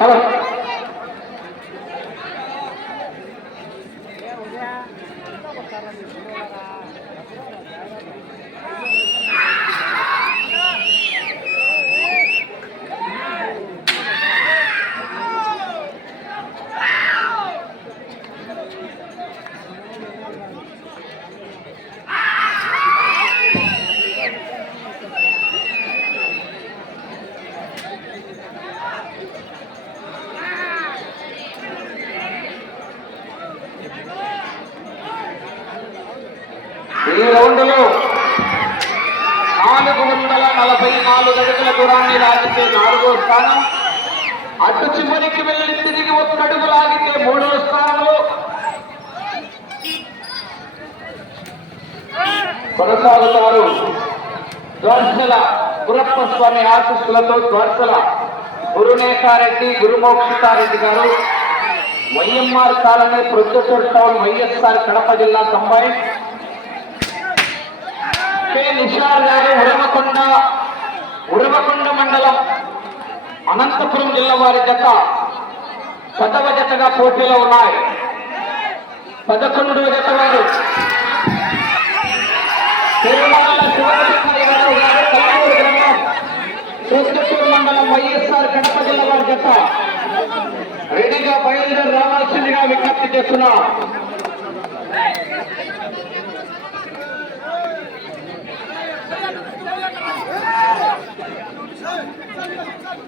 Hello Yeah. ఈ రౌండ్లో నాలుగు వందల నలభై నాలుగు అడుగుల దూరాన్ని లాగితే నాలుగో స్థానం. అటు చివరికి వెళ్ళి తిరిగి ఒక్క అడుగు లాగితే మూడో స్థానంలో. కొనసాగుతారు ద్వార్సల గురప్ప స్వామి ఆశస్సులతో ద్వార్సల గురునేకారెడ్డి గురుమోక్షితారెడ్డి గారు వైఎంఆర్ కాలనీ ప్రొద్దు టౌన్ వైఎస్ఆర్ కడప జిల్లా కంబైన్. కె నిషార్ గారు ఉరమకొండ ఉరవకొండ మండలం అనంతపురం జిల్లా వారి జత పదవ జతగా పోటీలో ఉన్నాయి. పదకొండవ జత వారు. తిరుమల శివకృష్ణ గారు కల్లూరు గ్రామం మండలం వైఎస్ఆర్ కడప జిల్లా వారి జత. రెడీగా బయలుదేరి రావాల్సిందిగా విజ్ఞప్తి చేస్తున్నాం.